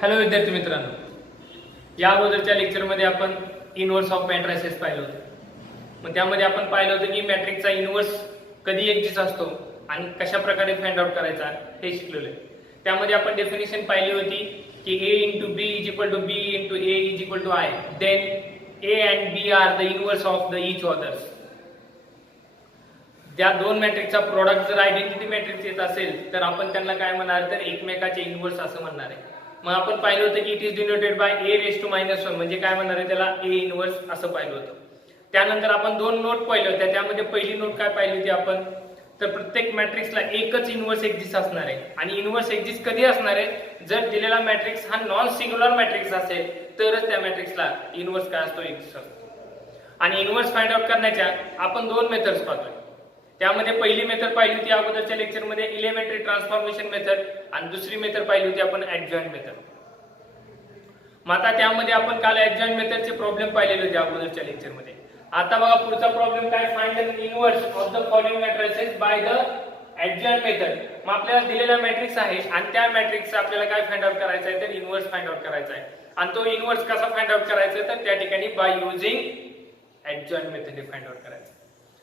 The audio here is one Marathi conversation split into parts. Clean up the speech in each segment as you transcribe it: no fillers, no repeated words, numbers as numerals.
हॅलो विद्यार्थी मित्रांनो, या अगोदरच्या लेक्चरमध्ये आपण इनव्हर्स ऑफ मॅट्रिसेस पाहिलं होतं. मग त्यामध्ये आपण पाहिलं होतं की मॅट्रिक्सचा इनव्हर्स कधी एक्झिस्ट असतो आणि कशा प्रकारे फाइंड आउट करायचा हे शिकलेलो आहे. त्यामध्ये आपण डेफिनेशन पाहिली होती की a into b is equal to b into a is equal to I, then a and b are the inverse of the each others. त्या दोन मॅट्रिक्सचा प्रोडक्ट जर आयडेंटिटी मॅट्रिक्स येत असेल तर आपण त्यांना काय म्हणणार, तर एकमेकाचे इनव्हर्स असं म्हणणार आहे. मग आपण पाहिलं होतं की it is denoted by a raise to -1 म्हणजे काय म्हणणार आहे, त्याला a इनव्हर्स असं पाहिलं होतं. त्यानंतर आपण दोन नोट पाहिले होत्या. त्यामध्ये पहिली नोट काय पाहिली होती आपण, तर प्रत्येक मॅट्रिक्सला एकच इनव्हर्स एक्झिस्ट असणार आहे. आणि इनव्हर्स एक्झिस्ट कधी असणार आहे, जर दिलेला मॅट्रिक्स हा नॉन सिंग्युलर मॅट्रिक्स असेल तरच त्या मॅट्रिक्सला इनव्हर्स काय असतो, एक्झिस्ट असतो. आणि इनव्हर्स फाइंड आउट करण्याच्या आपण दोन मेथड्स पाहतोय. त्यामध्ये पहिली मेथड पाहिली होती अगोदरच्या लेक्चरमध्ये इलेमेंटरी ट्रान्सफॉर्मेशन मेथड, आणि दुसरी मेथड पाहिली होती आपण ऍडजॉइंट मेथड. मग आता त्यामध्ये आपण काल ऍडजॉइंट मेथडचे प्रॉब्लेम पाहिलेले होते अगोदरच्या लेक्चरमध्ये. आता बघा पुढचा प्रॉब्लेम काय, find the inverse of the following matrices by the adjoint method. मग आपल्याला दिलेला मॅट्रिक्स आहे आणि त्या मॅट्रिक्सचा आपल्याला काय फाइंड आउट करायचा आहे, तर इनव्हर्स फाइंड आउट करायचा आहे. आणि तो इनव्हर्स कसा फाइंड आउट करायचा, तर त्या ठिकाणी by using adjoint method find out करायचा.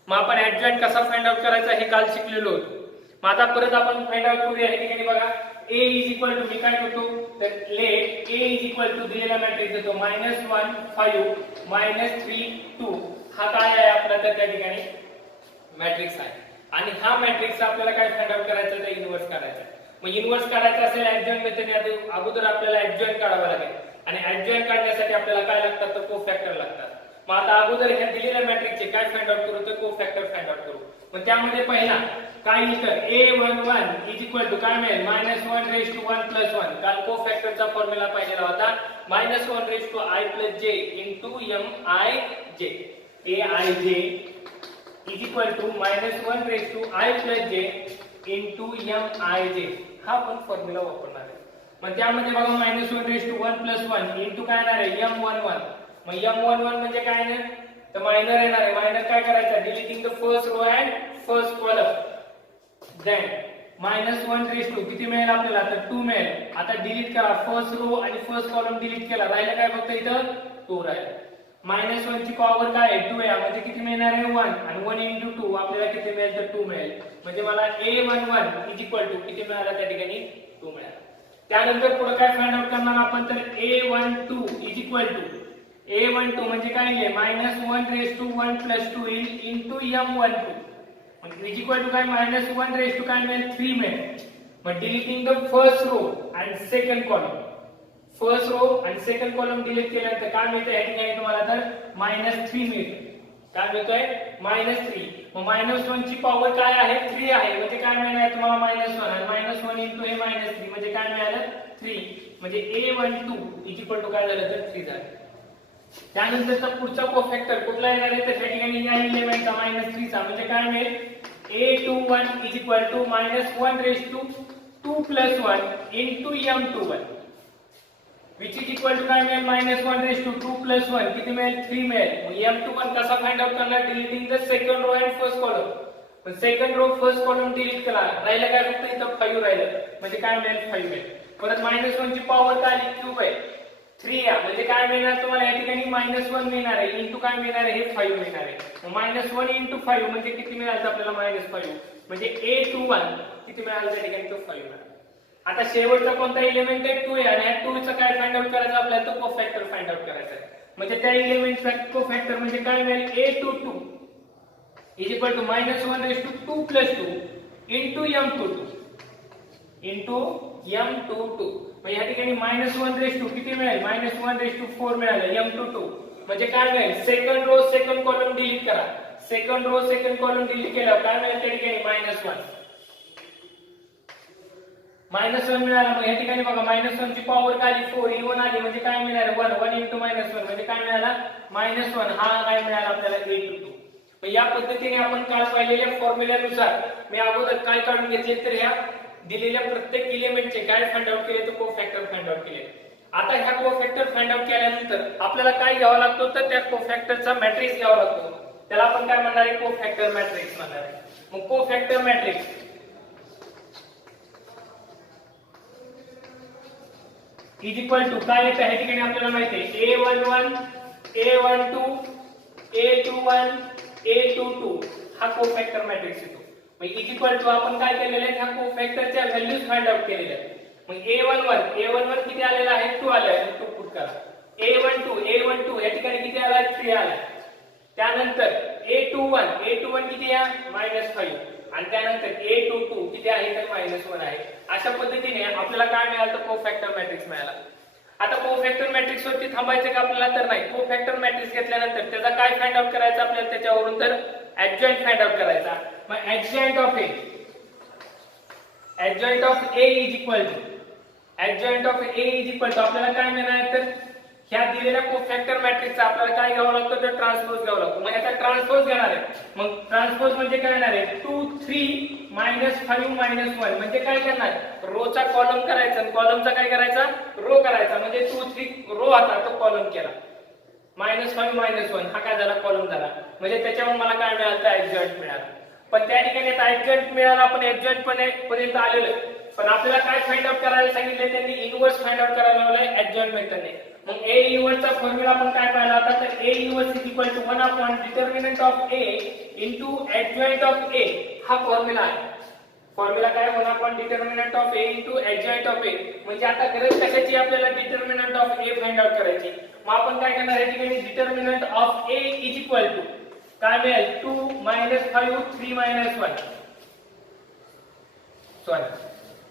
मग आपण ऍडजॉइंट कसा फाइंड आउट करायचा हे काल शिकलेलो होतो. मग आता परत आपण फाइंड आउट करूया. या ठिकाणी बघा a इज इक्वल टू, मी काय करतो, तर let a is equal to दिलेला मॅट्रिक्स देतो -1 5 -3 2. हा काय आहे आपला, तर त्या ठिकाणी मॅट्रिक्स आहे. आणि हा मॅट्रिक्स आपल्याला काय फाइंड आउट करायचा, तर इनव्हर्स काढायचा. मग इनव्हर्स काढायचा असेल ऍडजॉइंट मेथडने अगोदर आपल्याला ऍडजॉइंट काढावा लागेल. आणि ऍडजॉइंट काढण्यासाठी आपल्याला काय लागतात, तर कोफॅक्टर लागतात. मग आता अगोदर ह्या दिलेल्या मॅट्रिक्सचे काय फाइंड आउट करू, तर कोफॅक्टर फाइंड आउट करू. मग त्यामध्ये पहिला काय येईल, तर a11 इज इक्वल टू काय मिळेल, -1 रेज टू 1 प्लस 1. काल कोफॅक्टरचा फॉर्म्युला पाहिलेला होता -1 raise to i plus j into mij. aij is equal to -1 raise to i plus j into mij. हा आपण फॉर्म्युला वापरणार आहे. मग त्यामध्ये बघा -1 रेज टू 1 प्लस 1 इंटू काय येणार आहे, m11. मग m11 म्हणजे काय नाही, तर मायनर येणार आहे. मायनर काय करायचं, deleting the first row and first column. Then -1 raise to किती मिळेल आपल्याला, तर 2 मिळेल. आता डिलीट करा, फर्स्ट रो आणि फर्स्ट कॉलम डिलीट केला, राहिलं काय फक्त इथं 2 राहील. -1 ची पॉवर काय आहे, 2 आहे. म्हणजे किती मिळणार आहे, 1. आणि 1 इंटू 2 आपल्याला किती मिळेल, तर 2 मिळेल. म्हणजे मला a11 इज इक्वल टू किती मिळाला, त्या ठिकाणी 2 मिळाला. त्यानंतर पुढे काय फाइंड आउट करणार आपण, तर a12 is equal to a12 म्हणजे काय आहे, -1 raise to 1 plus 2 into m12. म्हणजे इज इक्वल टू काय, -1 रेज टू काय मिळेल, 3 मिळेल. मग deleting the first row and second column. First row आणि सेकंड कॉलम डिलीट केल्यानंतर काय मिळतं या ठिकाणी तुम्हाला, तर -3 मिळतं. काय मिळतोय, -3. मग -1 ची पॉवर काय आहे, 3 आहे. म्हणजे काय मिळणार तुम्हाला, -1 आणि -1 इंटू हे -3 म्हणजे काय मिळालं, 3. म्हणजे a12 इज इक्वल टू काय झालं, तर 3 झालं. त्यानंतरचा पुढचा कोफॅक्टर कुठला येणार आहे, तर या ठिकाणी या एलिमेंटचा -3 चा म्हणजे काय मिळेल, a21 is equal to -1 raise to 2 plus 1 into m21 which is equal to काय मिळेल, -1 रेज टू 2 प्लस 1 किती मिळेल, 3 मिळेल. मग m21 कसा फाइंड आउट करणार, deleting the second row and first column. पण second row first column delete केला, राहिलं काय फक्त इथं 5 राहिलं. म्हणजे काय मिळेल, 5 मिळेल. परत -1 ची पॉवर काय आली, क्यूब आहे, 3 आहे. म्हणजे काय मिळणार तुम्हाला या ठिकाणी, -1 मिळणार आहे इंटू काय मिळणार आहे, हे 5 मिळणार आहे. मग -1 इंटू 5 म्हणजे किती मिळालं आपल्याला, -5. म्हणजे a21 किती मिळालं त्या ठिकाणी, तो 5 मिळाला. आता शेवटचा कोणता एलिमेंट आहे, 2 आहे. आणि या 2 चा काय फाइंड आउट करायचा आपल्याला, तो कोफॅक्टर फाइंड आउट करायचा आहे. म्हणजे त्या एलिमेंटचा कोफॅक्टर म्हणजे काय मिळेल, a22 is equal to -1 raise to 2 plus 2 into m22 into m22. मग या ठिकाणी -1 रेज टू किती मिळेल, -1 रेज टू 4 मिळालं, m22. म्हणजे काय मिळेल, second row second column delete करा. Second row second column delete केल्यावर काय मिळेल त्या ठिकाणी, -1 मिळाला. मग या ठिकाणी बघा -1 ची पॉवर काय आली, 4, e1 आली. म्हणजे काय मिळणार, 1 इंटू -1 म्हणजे काय मिळाला, -1. हा काय मिळाला आपल्याला, a22. मग या पद्धतीने आपण काल पाहिलेल्या फॉर्म्युल्यानुसार मी अगोदर काय काढून घेतले, तर ह्या दिलेल्या प्रत्येक एलिमेंटचे काय फाइंड आउट केले, तर कोफॅक्टर फाइंड आउट केले. आता ह्या कोफॅक्टर फाइंड आउट केल्यानंतर आपल्याला काय घ्यावं लागतो, तर त्या कोफॅक्टरचा मॅट्रिक्स घ्यावा लागतो. त्याला आपण काय म्हणणार आहे, कोफॅक्टर मॅट्रिक्स म्हणणार आहे. मग कोफॅक्टर मॅट्रिक्स इज इक्वल टू काय येतं ह्या ठिकाणी आपल्याला माहिती आहे a11 a12 a21 a22 हा कोफॅक्टर मॅट्रिक्स येतो. मग इज इक्वल टू आपण काय केलेलं आहे ह्या कोफॅक्टरच्या व्हॅल्यूज फाइंड आउट केलेल्या आहेत. मग a11 किती आलेला आहे 2 आला आहे 2 पुट करा. a12 या ठिकाणी किती आला 3 आला. त्यानंतर a21 किती आहे -5 आणि त्यानंतर a22 किती आहे तर -1 आहे. अशा पद्धतीने आपल्याला काय मिळालं तर कोफॅक्टर मॅट्रिक्स मिळाला. आता कोफॅक्टर मॅट्रिक्स वरती थांबायचं का आपल्याला तर नाही. कोफॅक्टर मॅट्रिक्स घेतल्यानंतर त्याचा काय फाइंड आउट करायचा आपल्याला त्याच्यावरून तर ऍडजॉइंट फाइंड आउट करायचा. मग adjoint of A is equal to आपल्याला काय मिळणार तर ह्या दिलेल्या कोफॅक्टर मॅट्रिक्सचा आपल्याला काय घ्यावं लागतं तर ट्रान्सपोज घ्यावं लागतो. मग याचा ट्रान्सपोज घेणार आहे. मग ट्रान्सपोज म्हणजे काय येणार आहे 2 3 -5 -1 म्हणजे काय करणार रो चा कॉलम करायचा आणि कॉलमचा काय करायचा रो करायचा. म्हणजे 2 3 रो आता तो कॉलम केला -5 -1 हा काय झाला कॉलम झाला. म्हणजे त्याच्यावर मला काय मिळालं तर ऍडजॉइंट मिळाला. पण त्या ठिकाणी आता ऍडजॉइंट मिळाला आपण ऍडजॉइंट पर्यंत आलेलो. पण आपल्याला काय फाइंड आउट करायला सांगितले त्यांनी इनव्हर्स फाइंड आउट करायला लावलाय ऍडजॉइंट मेथडने. मग a इनव्हर्स चा फॉर्म्युला आपण काय पाहिला होता तर a inverse is equal to 1 upon determinant of a into adjoint of a हा फॉर्म्युला आहे. फॉर्म्युला काय 1 upon determinant of a into adjoint of a. म्हणजे आता गरज कशाची आपल्याला determinant of a find out करायची. मग आपण काय करणार या ठिकाणी determinant of a is equal to काय मिळेल 2 -5 3 -1 सॉरी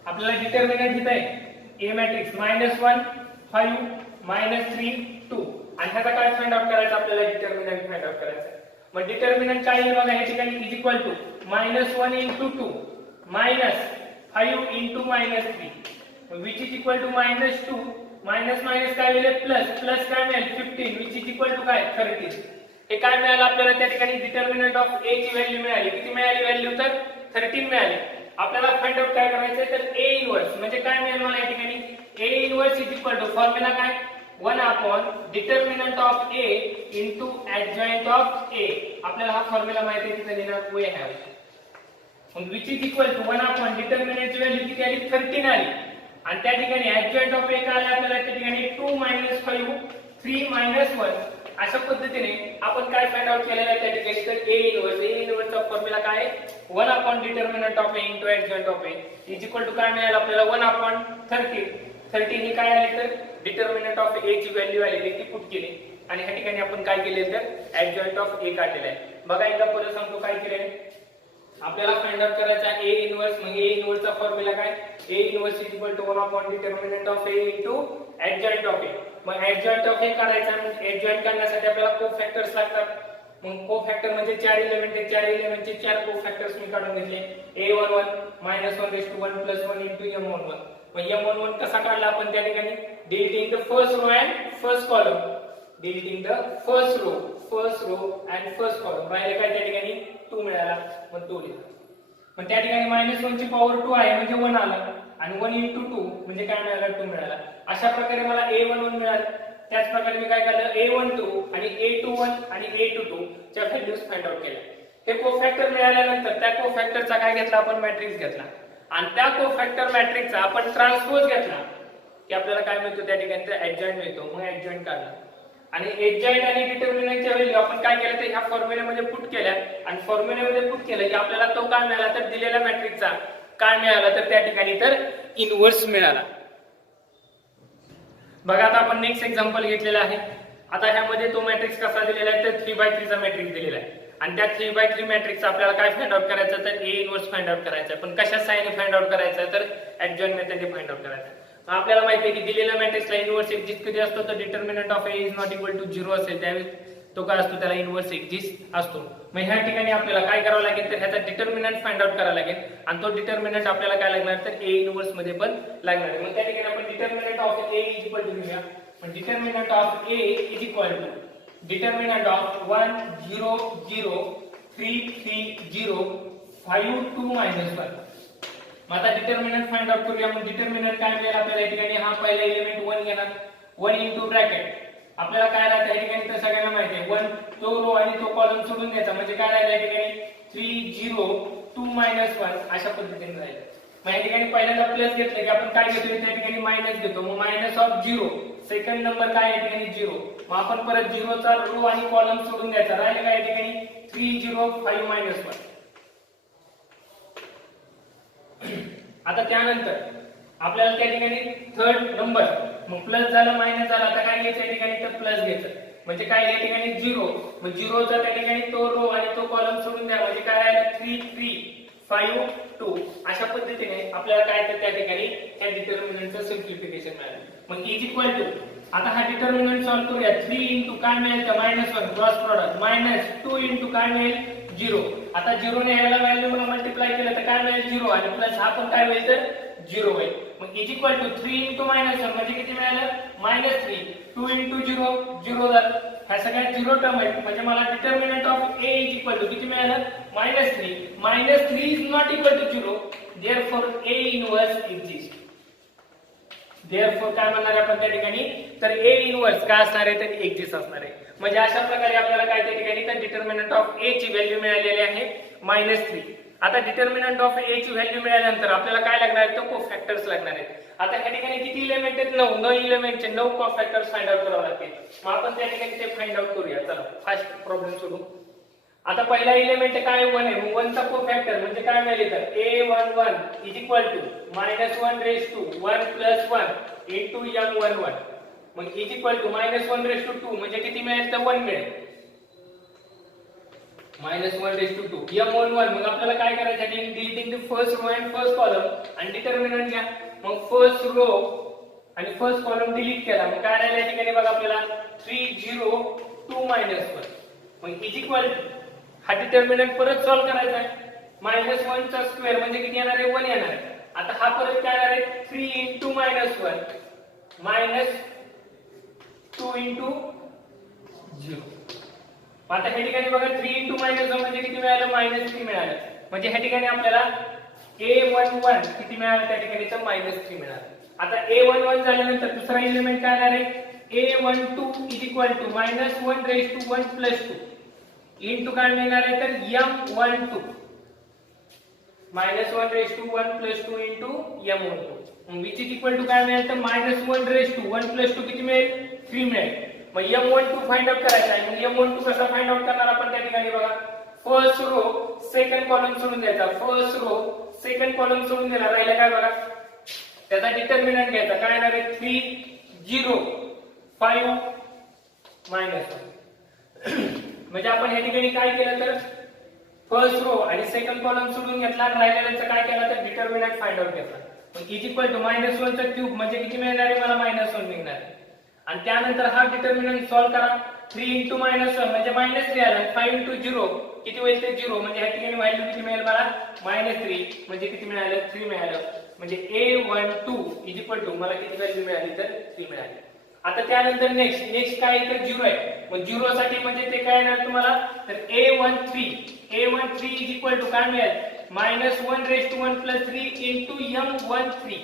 आपल्याला डिटर्मिनंट इथे आहे a मॅट्रिक्स -1 5 -3 2 आणि ह्याचा काय फाइंड आउट करायचा आपल्याला डिटर्मिनंट फाइंड आउट करायचा. मग डिटर्मिनंट काय येईल बघा या ठिकाणी is equal to -1 * 2 -5 * -3 which is equal to -2 minus minus काय मिळेल प्लस प्लस काय मिळेल 15 which is equal to काय 30. हे काय मिळालं आपल्याला त्या ठिकाणी डिटर्मिनंट ऑफ a ची व्हॅल्यू मिळाली. किती मिळाली व्हॅल्यू तर 13 मिळाली. आपल्याला फाइंड आउट काय करायचं तर a इनव्हर्स म्हणजे काय मिळेल मला या ठिकाणी a inverse is equal to formula काय 1 upon determinant of a into adjoint of a. आपल्याला हा फॉर्म्युला माहिती आहे तिथे लिहिणार वे हॅव मग which is equal to 1 upon डिटर्मिनंटची व्हॅल्यू किती आली 13 आली आणि त्या ठिकाणी ऍडजॉइंट ऑफ a काय आले आपल्याला त्या ठिकाणी 2 - 5 3 - 1. अशा पद्धतीने आपण काय फाइंड आउट केलेलं आहे त्या ठिकाणी तर a इनव्हर्स चा फॉर्म्युला काय आहे 1 upon determinant of a into adjoint of a is equal to काय मिळालं आपल्याला 1 अपॉन 13 ही काय आली तर डिटर्मिनंट ऑफ a ची व्हॅल्यू आलेली ती पुट केली आणि ह्या ठिकाणी आपण काय केले तर ऍडजॉइंट ऑफ a काढलेला आहे. बघा एकदा परत सांगतो काय केलंय आपल्याला फाइंड आउट करायचा a इनव्हर्स मग a इनव्हर्स चा फॉर्म्युला काय a inverse is equal to 1 upon determinant of a into adjoint of a. मग ऍडजॉइंट ऑफ a काढायचा मग ऍडजॉइंट करण्यासाठी आपल्याला कोफॅक्टर्स लागतात. मग कोफॅक्टर म्हणजे 4 एलिमेंट आहे 4 एलिमेंटचे 4 कोफॅक्टर्स मी काढून घेतले a11 -1 + 1 इनटू m11. मग m11 कसा काढला आपण त्या ठिकाणी deleting the first row and first column deleting the first row and first column राहिले काय त्या ठिकाणी 2 मिळाला मग 2 लिहिला. मग त्या ठिकाणी -1 ची पॉवर 2 आहे म्हणजे 1 आला आणि 1 * 2 म्हणजे काय मिळाला 2 मिळाला. अशा प्रकारे मला a11 मिळालं. त्याच प्रकारे मी काय केलं a12 आणि a21 आणि a22 च्या व्हॅल्यूज फाइंड आउट केल्या. हे कोफॅक्टर मिळाल्यानंतर त्या कोफॅक्टरचा काय घेतला आपण मॅट्रिक्स घेतला आणि त्या कोफॅक्टर मॅट्रिक्सचा आपण ट्रान्सपोज घेतला की आपल्याला काय मिळतो त्या ठिकाणी तर ऍडजॉइंट मिळतो. मग ऍडजॉइंट काढला आणि ऍडजॉइंट आणि डिटर्मिनंटच्या व्हॅल्यू आपण काय केलं तर ह्या फॉर्म्युल्यामध्ये पुट केल्या आणि फॉर्म्युल्यामध्ये पुट केलं की आपल्याला तो काय मिळाला तर दिलेल्या मॅट्रिक्सचा काय मिळाला तर त्या ठिकाणी तर इनव्हर्स मिळाला. बघा आता आपण नेक्स्ट एक्झाम्पल घेतलेला आहे. आता ह्यामध्ये तो मॅट्रिक्स कसा दिलेला आहे तर 3/3 चा मॅट्रिक्स दिलेला आहे आणि त्या 3/3 मॅट्रिक्सचा आपल्याला काय फाइंड आउट करायचं तर a इनव्हर्स फाइंड आउट करायचा. पण कशा साहाय्याने फाइंड आउट करायचं तर ऍडजॉइंट मेथडने फाइंड आउट करायचं. आपल्याला माहिती आहे की दिलेल्या मॅट्रिक्सला इनव्हर्स एक्झिस्ट कधी असतो तर determinant of a is not equal to 0 असेल त्यावेळी तो काय असतो त्याला इनव्हर्स एक्झिस्ट असतो. मग ह्या ठिकाणी आपल्याला काय करावं लागेल तर ह्याचा डिटर्मिनंट फाइंड आउट करावा लागेल आणि तो डिटर्मिनंट आपल्याला काय लागणार तर a इनव्हर्स मध्ये पण लागणार आहे. मग त्या ठिकाणी आपण determinant of a is equal to घेऊया. मग determinant of a is equal to determinant of 1 0 0 3 3 0 5 2 -1. मग आता डिटर्मिनंट फाइंड आउट करूया. मग डिटर्मिनंट काय मिळेल आपल्याला या ठिकाणी हा पहिला एलिमेंट 1 घेणार 1 इनटू ब्रॅकेट आपल्याला काय राहतं या ठिकाणी तर सगळ्यांना माहिती आहे 1 तो रो आणि तो कॉलम सोडून द्यायचा म्हणजे काय राहिलं या ठिकाणी 3 0 2 -1 अशा पद्धतीने राहिलं. मग या ठिकाणी पहिल्यांदा प्लस घेतलं की आपण काय घेतो त्या ठिकाणी मायनस घेतो, मग मायनस ऑफ 0, सेकंड नंबर काय या ठिकाणी 0, मग आपण परत 0 चा रो आणि कॉलम सोडून द्यायचा, राहिलं काय या ठिकाणी 305 मायनस 1. आता त्यानंतर आपल्याला त्या ठिकाणी थर्ड नंबर, मग प्लस झालं मायनस झालं, आता काय घ्यायचं या ठिकाणी तर प्लस घ्यायचं, म्हणजे काय या ठिकाणी 0, मग 0 चा त्या ठिकाणी तो रो आणि तो कॉलम सोडून द्या, म्हणजे काय राहिलं 3352. अशा पद्धतीने आपल्याला काय तर त्या ठिकाणी त्या डिटर्मिनंटचं सिम्प्लिफिकेशन मिळालं. मग इज इक्वल टू, आता हा डिटर्मिनंट सॉल्व करूया, 3 into काय मिळेल तर -1 क्रॉस प्रॉडक्ट, मायनस 2 into काय मिळेल 0. आता 0 ने ह्याला व्हॅल्यू मला मल्टिप्लाय केलं तर काय मिळेल 0, आणि प्लस हा पण काय होईल तर 0 होईल. मग इज इक्वल टू 3 into -1 म्हणजे किती मिळालं -3, 2 into 0 0 झालं, ह्या सगळ्यात 0 टर्म आहेत, म्हणजे मला determinant of a is equal to किती मिळालं -3. -3 is not equal to 0, therefore a inverse exist. Therefore काय म्हणणार आपण त्या ठिकाणी तर a इनव्हर्स काय असणार आहे तर एक्झिस्ट असणार आहे. म्हणजे अशा प्रकारे आपल्याला काय त्या ठिकाणी तर डिटर्मिनंट ऑफ a ची व्हॅल्यू मिळालेली आहे -3. आता डिटर्मिनंट ऑफ a ची व्हॅल्यू मिळाल्यानंतर आपल्याला काय लागणार आहे तर कोफॅक्टर्स लागणार आहेत. आता ह्या ठिकाणी किती एलिमेंट आहेत 9 एलिमेंटचे 9 कोफॅक्टर्स फाइंड आउट करावे लागतील. मग आपण त्या ठिकाणी ते फाइंड आउट करूया. चला फर्स्ट प्रॉब्लेम सोडू. आता पहिला एलिमेंट काय 1 आहे, मग 1 चा कोफॅक्टर म्हणजे काय मिळेल तर a11 is equal to -1 raise to 1 + 1 into m11, मग is equal to -1 raise to 2 म्हणजे किती मिळेल तर 1 मिळेल, -1 रेज टू 2 m11. मग आपल्याला काय करायचं आहे deleting the first row and first column आणि डिटर्मिनंट घ्या. मग फर्स्ट रो आणि फर्स्ट कॉलम डिलीट केला, मग काय राहिलं या ठिकाणी बघा आपल्याला 302 -1, मग इज इक्वल हा डिटर्मिनंट परत सॉल्व करायचा आहे. -1 चा स्क्वेअर म्हणजे किती येणार आहे 1 येणार आहे. आता हा परत काय येणार आहे 3 into -1 -2 into 0. आता ह्या ठिकाणी बघा 3 into -1 म्हणजे किती मिळालं -3 मिळालं. म्हणजे ह्या ठिकाणी आपल्याला a11 किती मिळालं त्या ठिकाणी तर -3 मिळालं. आता a11 झाल्यानंतर दुसरा एलिमेंट काय येणार आहे a12 is equal to -1 raise to 1 + 2 into काय मिळणार आहे तर m12 -1 raise to 1 + 2 into m12, which is equal to काय मिळेल तर -1 रेज टू 1 + 2 किती मिळेल 3 मिळेल. मग m12 फाइंड आउट करायचा आहे. मग m12 कसा फाइंड आउट करणार आपण त्या ठिकाणी बघा, फर्स्ट रो सेकंड कॉलम सोडून द्यायचा, फर्स्ट रो सेकंड कॉलम सोडून दिला, राहिला काय बघा त्याचा डिटर्मिनंट घ्यायचा, काय येणार आहे 305 -1. म्हणजे आपण या ठिकाणी काय केलं तर फर्स्ट रो आणि सेकंड कॉलम सोडून घेतला, राहिलेल्याचं काय केलं तर डिटर्मिनंट फाइंड आउट घेतला. मग इज इक्वल टू -1 चा क्यूब म्हणजे किती मिळणार आहे मला -1 मिळणार आहे. आणि त्यानंतर हा डिटर्मिनंट सॉल्व करा, 3 into -1 म्हणजे -3 आला, 5 into 0 किती होईल ते 0, म्हणजे ह्या ठिकाणी व्हॅल्यू किती मिळेल मला -3 म्हणजे किती मिळालं 3 मिळालं. म्हणजे a12 इज इक्वल टू मला किती व्हॅल्यू मिळाली तर 3 मिळाली. आता त्यानंतर नेक्स्ट काय तर 0 आहे. मग 0 साठी म्हणजे ते काय येणार तुम्हाला तर a13 इज इक्वल टू काय मिळेल -1 raise to 1 + 3 into m13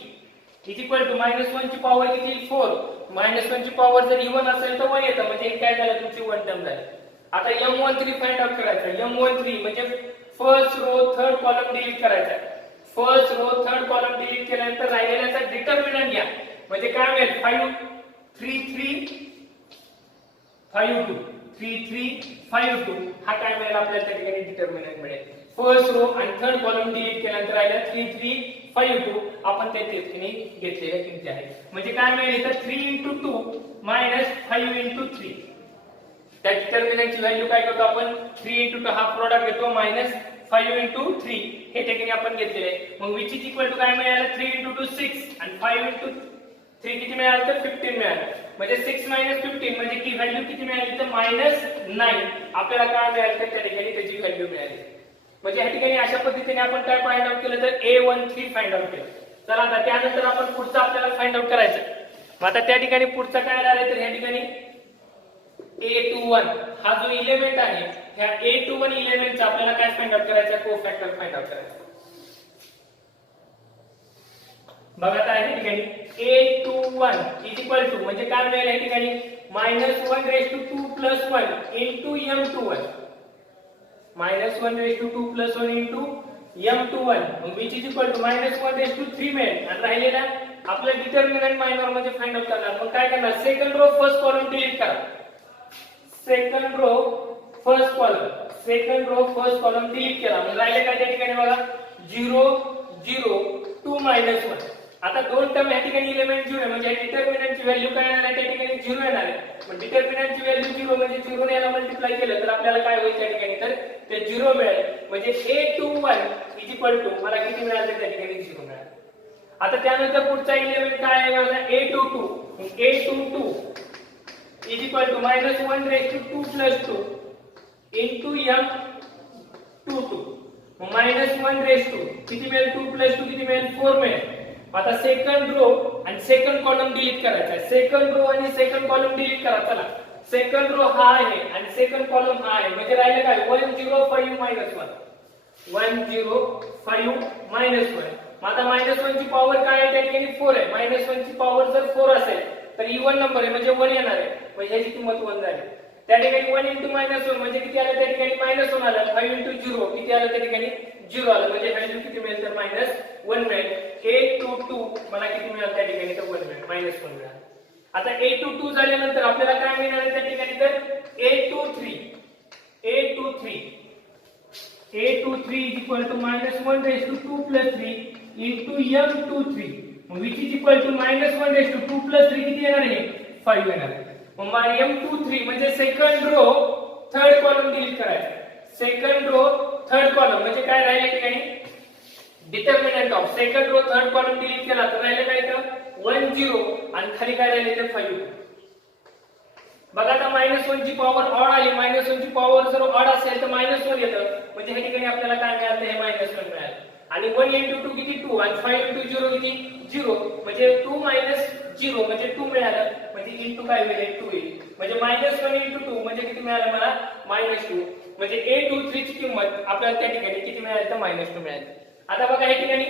is equal to -1 ची पॉवर किती येईल 4. -1 ची पॉवर जर इव्हन असेल तर 1 येतं, म्हणजे काय झालं तुमची 1 टर्म झाली. आता m13 फाइंड आउट करायचं. m13 म्हणजे first row third column delete करायचा. First row third column delete केल्यानंतर राहिलेल्याचा डिटर्मिनंट घ्या, म्हणजे काय मिळेल 3352 हा काय मिळेल आपल्याला त्या ठिकाणी डिटर्मिनंट मिळेल. फर्स्ट रो आणि थर्ड कॉलम डिलीट केल्यानंतर राहिलं 3352 आपण त्या ठिकाणी घेतलेल्या किमती आहेत. म्हणजे काय मिळेल तर 3 into 2 -5 into 3. त्या डिटर्मिनंटची व्हॅल्यू काय करतो आपण 3 into 2 हा प्रोडक्ट घेतो -5 into 3 हे ठिकाणी आपण घेतलेले आहे. मग which is equal to काय मिळालं 3 into 2 6 आणि 5 into 3 किती मिळालं तर 15 मिळालं. म्हणजे 6 - 15 म्हणजे की व्हॅल्यू किती मिळाली तर -9. आपल्याला काय मिळालं तर त्या ठिकाणी त्याची व्हॅल्यू मिळाली. म्हणजे ह्या ठिकाणी अशा पद्धतीने आपण काय फाइंड आउट केलं तर a13 फाइंड आउट केलं. चला आता त्यानंतर आपण पुढचा आपल्याला फाइंड आउट करायचं. मग आता त्या ठिकाणी पुढचा काय आला तर ह्या ठिकाणी a21 हा जो एलिमेंट आहे ह्या a21 एलिमेंटचा आपल्याला काय फाइंड आउट करायचा कोफॅक्टर फाइंड आउट करायचा. बघा आता या ठिकाणी a21 इज इक्वल टू म्हणजे काय मिळेल या ठिकाणी -1 raise to 2 + 1 into m21 -1 raise to 2 + 1 into m21 मग which is equal to -1/3 मिळेल आणि राहिलेला आपलं डिटर्मिनंट मायनर म्हणजे फाइंड आउट करणार. मग काय करणार second row first column delete करा. Second row first column delete केला. मग राहिले काय त्या ठिकाणी बघा 0 0 2 -1. आता दोन टर्म या ठिकाणी एलिमेंट 0 आहे म्हणजे डिटर्मिनंटची व्हॅल्यू काय येणार आहे त्या ठिकाणी 0 येणार आहे. मग डिटर्मिनंटची व्हॅल्यू 0 म्हणजे 0 ने याला मल्टिप्लाय केलं तर आपल्याला काय होईल त्या ठिकाणी तर ते 0 मिळेल. म्हणजे a21 मला किती मिळाले त्या ठिकाणी 0 मिळाले. आता त्यानंतर पुढचा एलिमेंट काय आहे माझा a22. मग a22 -1/2 + 2 into m22 मग -1/2 किती मिळेल 2 + 2 किती मिळेल 4 मिळेल. आता सेकंड रो आणि सेकंड कॉलम डिलीट करायचा आहे. सेकंड रो आणि सेकंड कॉलम डिलीट करा. चला सेकंड रो हा आहे आणि सेकंड कॉलम हा आहे म्हणजे राहिले काय 105 - 1 105 - 1. मग आता -1 ची पॉवर काय आहे त्या ठिकाणी 4 आहे. -1 ची पॉवर जर 4 असेल तर इव्हन नंबर आहे म्हणजे 1 येणार आहे. म्हणजे ह्याची किंमत 1 झाली. त्या ठिकाणी 1 * -1 म्हणजे किती आलं त्या ठिकाणी -1 आलं. 5 * 0 किती आलं त्या ठिकाणी 0 आलं. म्हणजे व्हॅल्यू किती मिळेल तर -1 मिळेल. a22 मला किती मिळालं त्या ठिकाणी तर 1 मिळेल -1 मिळालं. आता a22 झाल्यानंतर आपल्याला काय मिळणार आहे त्या ठिकाणी तर a23 -1/2 + 3 into m23 which is equal to -1/2 + 3 किती येणार आहे 5 येणार आहे. मग m23 म्हणजे second row third column delete करायचा. सेकंड रो थर्ड कॉलम म्हणजे काय राहिलं या ठिकाणी determinant of second row third column delete केला तर राहिलं काय तर 1 0 आणि खाली काय राहिले तर 5. बघा आता -1 ची पॉवर ऑड आली. -1 ची पॉवर जर ऑड असेल तर -1 येतं म्हणजे ह्या ठिकाणी आपल्याला काय मिळालं हे -1 मिळालं. आणि 1 * 2 किती 2 आणि 5 * 0 किती 0 म्हणजे 2 - 0 म्हणजे 2 मिळालं. म्हणजे इंटू काय होईल 2 येईल. म्हणजे -1 * 2 म्हणजे किती मिळालं मला -2. म्हणजे a23 ची किंमत आपल्याला त्या ठिकाणी किती मिळाली तर -2 मिळाली. आता बघा या ठिकाणी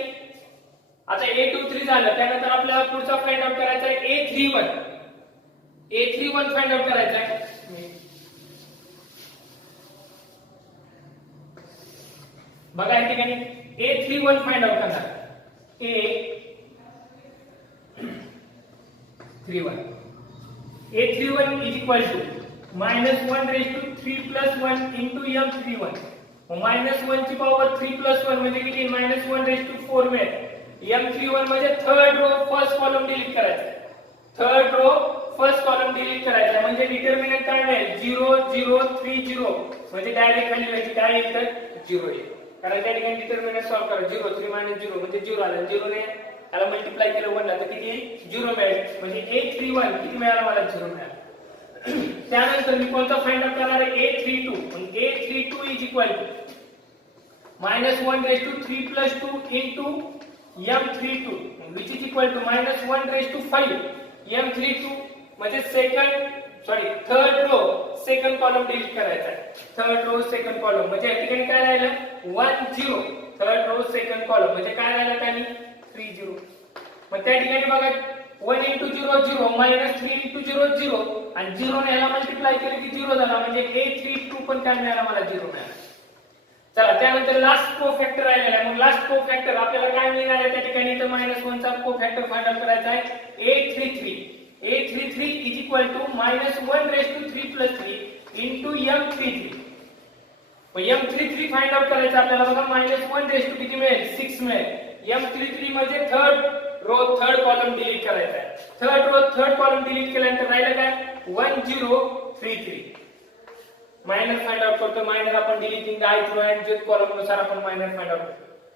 आता a23 झालं. त्यानंतर आपल्याला पुढचा फाइंड आउट करायचा आहे a31 फाइंड आउट करायचा आहे. बघा या ठिकाणी a31 फाइंड आउट करणार. a31 is equal to -1/3 + 1 into m31. -1 ची पॉवर 3 + 1 म्हणजे किती -1/4 मिळेल. m31 म्हणजे third row first column delete करायचा. Third row first column delete करायचा म्हणजे डिटर्मिनंट काय मिळेल 0 0 3 0 म्हणजे डायरेक्ट व्हॅल्यू याची काय येईल तर 0 येईल. कारण त्या ठिकाणी डिटर्मिनंट सॉल्व करा 0 3 - 0 म्हणजे 0 आलं. 0 ने याला मल्टिप्लाय केलं 1 ला तर किती येईल 0 मिळेल. म्हणजे a31 किती मिळाला मला 0 मिळाला. त्यानंतर मी कोणता फाइंड आउट करणार आहे a32. मग a32 is equal to -1/3 + 2 into m32 which is equal to -1/5 m32 म्हणजे third row second column delete करायचा आहे. थर्ड रो सेकंड कॉलम म्हणजे या ठिकाणी काय राहिलं 1 0. थर्ड रो सेकंड कॉलम म्हणजे काय राहिलं त्यांनी 3 0. मग त्या ठिकाणी बघा 1 * 0 0 -3 * 0 0 आणि 0 ने याला मल्टिप्लाय केलं की 0 झाला म्हणजे a32 पण काय मिळाला मला 0 मिळाला. चला त्यानंतर लास्ट कोफॅक्टर राहिलेला आहे. मग लास्ट कोफॅक्टर आपल्याला काय मिळणार आहे त्या ठिकाणी तर -1 चा कोफॅक्टर फाइंड आउट करायचा आहे a33 is equal to -1/3 + 3 into m33. मग m33 फाइंड आउट करायचं आपल्याला बघा -1/2 किती मिळेल 6 मिळेल. m33 म्हणजे third row third column delete करायचा आहे. Third row third column delete केल्यानंतर राहिलं काय 1 0 3 3. मायनर फाइंड आउट करतो. मायनर आपण deleting the ith row and jth column नुसार आपण मायनर फाइंड आउट करतो.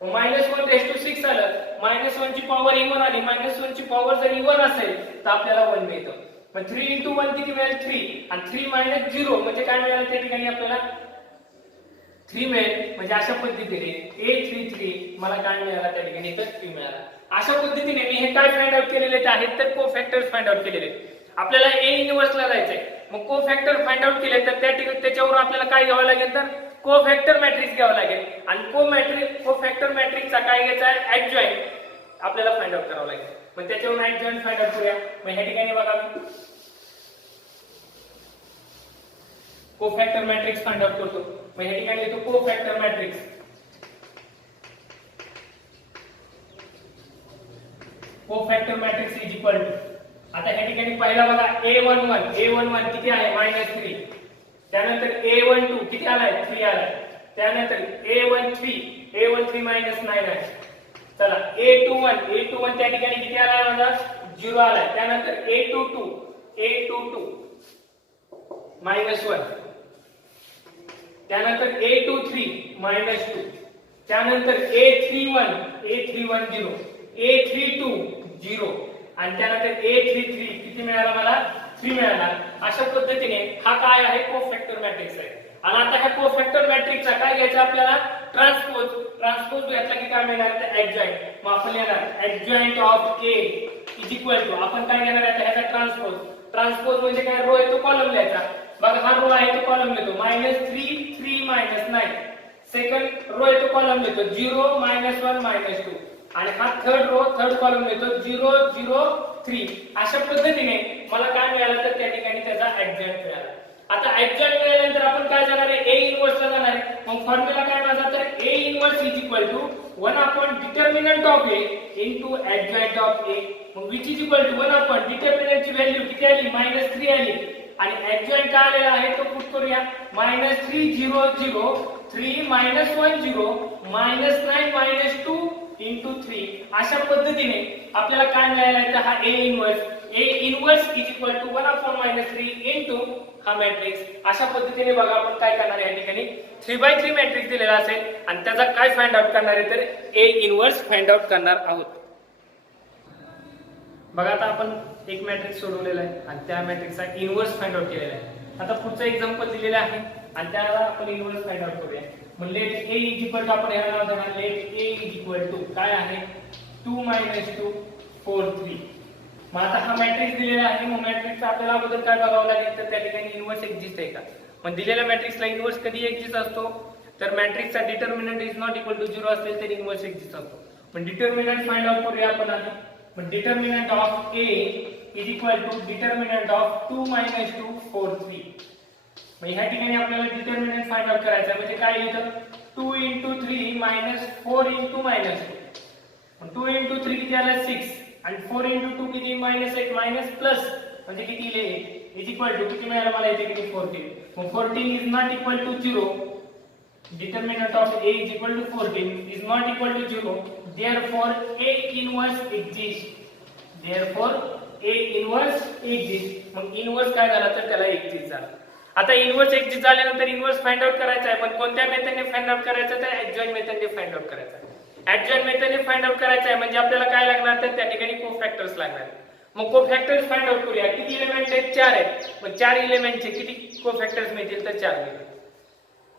-1/6 आलं. -1 ची पॉवर इव्हन आली. -1 ची पॉवर जर इव्हन असेल तर आपल्याला 1 मिळतं. मग 3 * 1 किती मिळेल 3 आणि 3 - 0 म्हणजे काय मिळालं त्या ठिकाणी आपल्याला 3 मिळेल. म्हणजे अशा पद्धतीने a33 मला काय मिळाला त्या ठिकाणी तर 3 मिळाला. अशा पद्धतीने मी हे काय फाइंड आउट केलेले आहेत तर कोफॅक्टर्स फाइंड आउट केलेले. आपल्याला a इन्व्हर्स ला जायचंय. मग कोफॅक्टर फाइंड आउट केले तर त्याच्यावर आपल्याला काय घ्यावं लागेल तर कोफॅक्टर मॅट्रिक्स घ्यावं लागेल. आणि कोफॅक्टर मॅट्रिक्सचा काय घ्यायचा आहे ऍडजॉइंट आपल्याला फाइंड आउट करावं लागेल. मग त्याच्यावरून ऍडजॉइंट फाइंड आउट करूया. मग ह्या ठिकाणी बघा कोफॅक्टर मॅट्रिक्स फाइंड आउट करतो. मग ह्या ठिकाणी येतो cofactor matrix cofactor matrix is equal to, आता ह्या ठिकाणी पहिला बघा A11 किती आहे -3, त्यानंतर A12 किती आलाय 3 आलाय, त्यानंतर A13 -9 आहे, चला A21 त्या ठिकाणी किती आलाय माझा 0 आलाय, त्यानंतर A22 -1, त्यानंतर A23 -2, त्यानंतर A31 0, A32 0 आणि त्यानंतर A33 किती मिळाला मला 3 मिळाला. अशा पद्धतीने हा काय आहे कोफॅक्टर मॅट्रिक्स आहे. आणि आता ह्या कोफॅक्टर मॅट्रिक्सचा काय घ्यायचा आपल्याला ट्रान्सपोज घ्यायचा की काय मिळणार तर ऍडजॉइंट. मग आपण येणार adjoint of A is equal to आपण काय घेणार आहे ह्याचा ट्रान्सपोज म्हणजे काय रो आहे तो कॉलम लिहायचा. बघा हा रो आहे तो कॉलम लिहितो -3 -9, सेकंड रो आहे तो कॉलम लिहितो 0 -1 -2 आणि हा थर्ड कॉलम लिहितो 0 0 3. अशा पद्धतीने मला काय मिळालं तर त्या ठिकाणी त्याचा ऍडजॉइंट मिळाला. आता ऍडजॉइंट मिळाल्यानंतर आपण काय जाणार आहे A इन्व्हर्स ला जाणार आहे. मग फॉर्म्युला काय माझा तर A inverse is equal to 1 upon determinant of A into adjoint of A. मग which is equal to 1 upon determinant ची व्हॅल्यू किती आली -3 आली आणि ऍडजॉइंट काय आलेला आहे तो पुट करूया -3 0 0 3 -1 0 -9 -2 into 3. अशा पद्धतीने आपल्याला काय मिळाला आहे तर हा A inverse is equal to 1 upon -3 into हा मॅट्रिक्स. अशा पद्धतीने बघा आपण काय करणार आहे या ठिकाणी 3x3 मॅट्रिक्स दिलेला असेल आणि त्याचा काय फाइंड आउट करणार आहे तर A इन्व्हर्स फाइंड आउट करणार आहोत. बघा आता आपण एक मॅट्रिक्स सोडवलेला आहे आणि त्या मॅट्रिक्सचा इन्व्हर्स फाइंड आउट केलेला आहे. आता पुढचा एक्झाम्पल दिलेला आहे आणि त्याला आपण इन्व्हर्स फाइंड आउट करूया. मग let A is equal to आपण ह्याला नाव देणार let A is equal to काय आहे 2 - 2 4 3. मग आता हा मॅट्रिक्स दिलेला आहे. मग मॅट्रिक्सचा आपल्याला अगोदर काय बघावं लागेल तर त्या ठिकाणी इन्व्हर्स एक्झिस्ट आहे का. मग दिलेल्या मॅट्रिक्सला इन्व्हर्स कधी एक्झिस्ट असतो तर मॅट्रिक्सचा determinant is not equal to 0 असेल तर इन्व्हर्स एक्झिस्ट असतो. मग डिटर्मिनंट फाइंड आउट करूया आपण आधी. मग determinant of A is equal to determinant of 2 - 2 4 3. मग ह्या ठिकाणी आपल्याला डिटर्मिनंट फाइंड आउट करायचं आहे. म्हणजे काय लिहितं 2 × 3 -4 × -. 2 × 3 किती आलं 6 आणि 4 × 2 किती -8 मायनस प्लस म्हणजे किती लिहिले इज इक्वल टू किती मिळालं मला इथे किती 14. मग 14 is not equal to 0. Determinant of A is equal to 14 is not equal to 0. therefore A inverse exist. A inverse exist. मग इन्व्हर्स काय झाला तर त्याला एक्झिस्ट झाला. आता इन्व्हर्स एक्झिस्ट झाल्यानंतर इन्व्हर्स फाइंड आउट करायचा आहे. पण कोणत्या मेथडने फाइंड आउट करायचं तर ऍडजॉइंट मेथडने फाइंड आउट करायचा आहे. ऍडजॉइंट मेथडने फाइंड आउट करायचा आहे म्हणजे आपल्याला काय लागणार तर त्या ठिकाणी कोफॅक्टर्स लागणार. मग कोफॅक्टर्स फाइंड आउट करूया. किती एलिमेंट आहेत 4 आहेत. मग 4 एलिमेंटचे किती कोफॅक्टर्स मिळतील तर 4 मिळतील.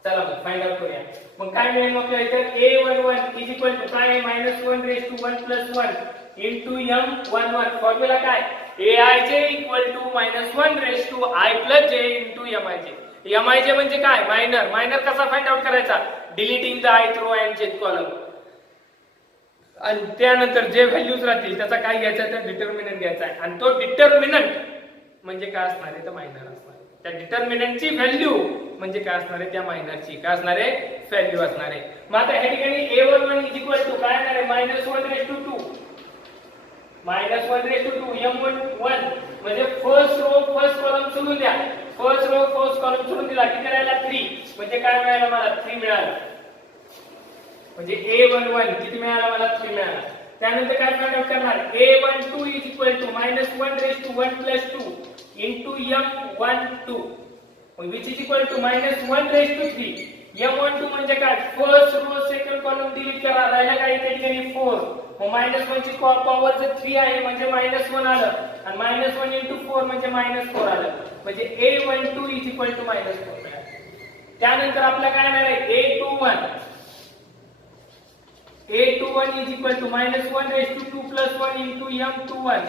चला मग फाइंड आउट करूया. मग काय मिळेल मग आपल्याला इथे A11 इज इक्वल टू काय -1 + 1 into M11. फॉर्म्युला काय Aij equal to -1 to I + j into Mij. Mij म्हणजे काय मायनर कसा फाइंड आउट करायचा deleting the ith row and jth column. आणि त्यानंतर जे व्हॅल्यूज राहतील त्याचा काय घ्यायचा तर डिटर्मिनंट घ्यायचा आहे आणि तो डिटर्मिनंट म्हणजे काय असणार आहे तर मायनर असणार आहे. त्या डिटर्मिनंटची व्हॅल्यू म्हणजे काय असणार आहे त्या मायनरची काय असणार आहे व्हॅल्यू असणार आहे. मग आता ह्या ठिकाणी A11 इज इक्वल टू काय असणार आहे -1 to 2 -1 to 2 M11 म्हणजे फर्स्ट कॉलम सोडून द्या. फर्स्ट कॉलम सोडून दिला किती राहिला 3 म्हणजे काय मिळालं मला 3 मिळालं. म्हणजे A11 किती मिळाला मला 3 मिळाला. त्यानंतर काय फाइंड आउट करणार A12 is equal to -1 to 1 + 2 into M12 which is equal to -1 to 3. M12 म्हणजे काय first row second column delete करा राहिला काय त्या ठिकाणी 4. मग -1 ची पॉवर जर 3 आहे म्हणजे -1 आलं आणि -1 into 4 म्हणजे -4 आलं. म्हणजे A12 इज इक्वल टू -4. त्यानंतर आपला काय येणार आहे A21 is equal to -1 to 2 + 1 into M21.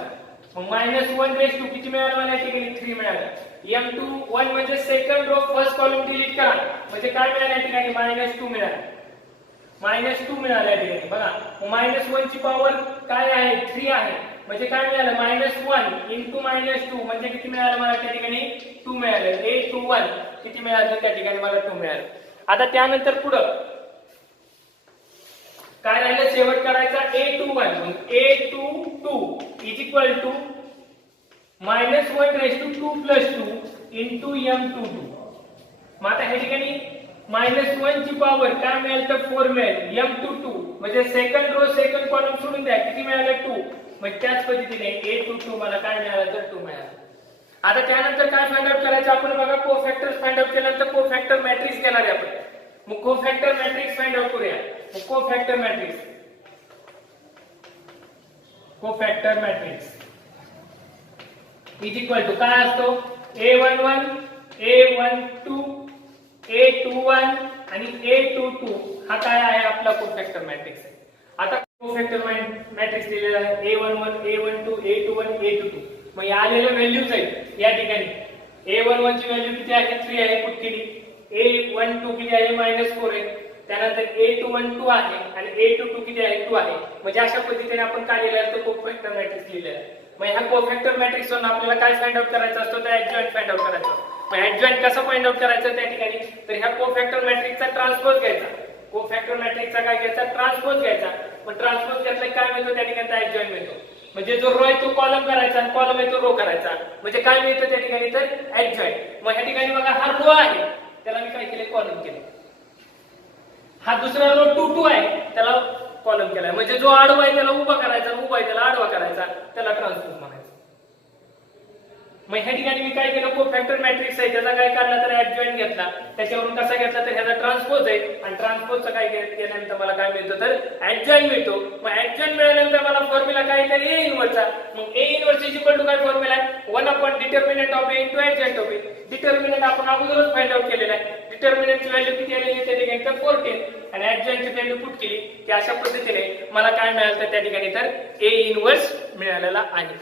मग -1 to किती मिळालं मला या ठिकाणी 3 मिळालं. M21 म्हणजे second row first column delete करा म्हणजे काय मिळालं या ठिकाणी -2 मिळालं. -2 मिळालं या ठिकाणी बघा. -1 ची पॉवर काय आहे 3 आहे म्हणजे काय मिळालं -1 into -2 म्हणजे किती मिळालं मला त्या ठिकाणी 2 मिळालं. A21 किती मिळालं त्या ठिकाणी मला 2 मिळालं. आता त्यानंतर पुढं काय राहिलं शेवट करायचा A21 मग A22 is equal to -1^2 + 2 into M22. मग आता ह्या ठिकाणी -1 ची पॉवर काय मिळेल तर 4 मिळेल M22 म्हणजे सेकंड रो सेकंड कॉलम सोडून द्या किती मिळालं 2. मग त्याच पद्धतीने A22 मला काय मिळालं तर 2 मिळालं. आता त्यानंतर काय फाइंड आउट करायचं आपण बघा कोफॅक्टर्स फाइंड आउट केल्यानंतर कोफॅक्टर मॅट्रिक्स घेणार आहे आपण. मग कोफॅक्टर मॅट्रिक्स फाइंड आउट करूया. मग कोफॅक्टर मॅट्रिक्स इज इक्वल टू काय असतो A11 A12 A21 आणि A22 हा काय आहे आपला कोफॅक्टर मॅट्रिक्स. आता कोफॅक्टर मॅट्रिक्स दिलेला आहे A11 A12 A21 A22. मग या आलेल्या व्हॅल्यूज आहेत या ठिकाणी A11 ची व्हॅल्यू किती आहे 3 आहे पुट केली. A12 किती आहे -4 आहे. त्यानंतर A21 2 आहे आणि A22 किती आहे 2 आहे. म्हणजे अशा पद्धतीने आपण काय लिहिलं आहे तर कोफॅक्टर मॅट्रिक्स लिहिलेला आहे. मग ह्या कोफॅक्टर मॅट्रिक्स वरून आपल्याला काय फाइंड आउट करायचं असतो तर ऍडजॉइंट फाइंड आउट करायचा. मग ऍडजॉइंट कसं फाइंड आउट करायचं त्या ठिकाणी तर ह्या कोफॅक्टर मॅट्रिक्सचा ट्रान्सपोज घ्यायचा. कोफॅक्टर मॅट्रिक्सचा काय घ्यायचा ट्रान्सपोज घ्यायचा. मग ट्रान्सपोज घेतलं काय मिळतो त्या ठिकाणी ऍडजॉइंट मिळतो. म्हणजे जो रो आहे तो कॉलम करायचा आणि कॉलम आहे तो रो करायचा. म्हणजे काय मिळतं त्या ठिकाणी तर ऍडजॉइंट. मग ह्या ठिकाणी बघा हा रो आहे त्याला मी काय केले कॉलम केले. हा दुसरा रो 2 2 आहे त्याला कॉलम केलाय. म्हणजे जो आडवा आहे त्याला उभा करायचा उभा आहे त्याला आडवा करायचा त्याला ट्रान्सपोज म्हणायचं. मग ह्या ठिकाणी मी काय केलं कोफॅक्टर मॅट्रिक्स आहे त्याचा काय काढला तर ऍडजॉइंट घेतला. त्याच्यावरून कसा घेतला तर ह्याचा ट्रान्सपोज आहे आणि ट्रान्सपोजचा काय केल्यानंतर मला काय मिळतं तर ऍडजॉइंट मिळतो. मग ऍडजॉइंट मिळाल्यानंतर मला फॉर्म्युला काय तर A इन्व्हर्सचा. मग A inverse is equal to काय फॉर्म्युला आहे 1 determinant of A into adjoint of A. Determinant आपण अगोदरच फाइंड आउट केलेला आहे. डिटर्मिनंटची व्हॅल्यू किती आलेली त्या ठिकाणी तर 14 आणि ऍडजॉइंटची व्हॅल्यू पुट केली की अशा पद्धतीने मला काय मिळालं तर त्या ठिकाणी तर A इन्व्हर्स मिळालेला आहे.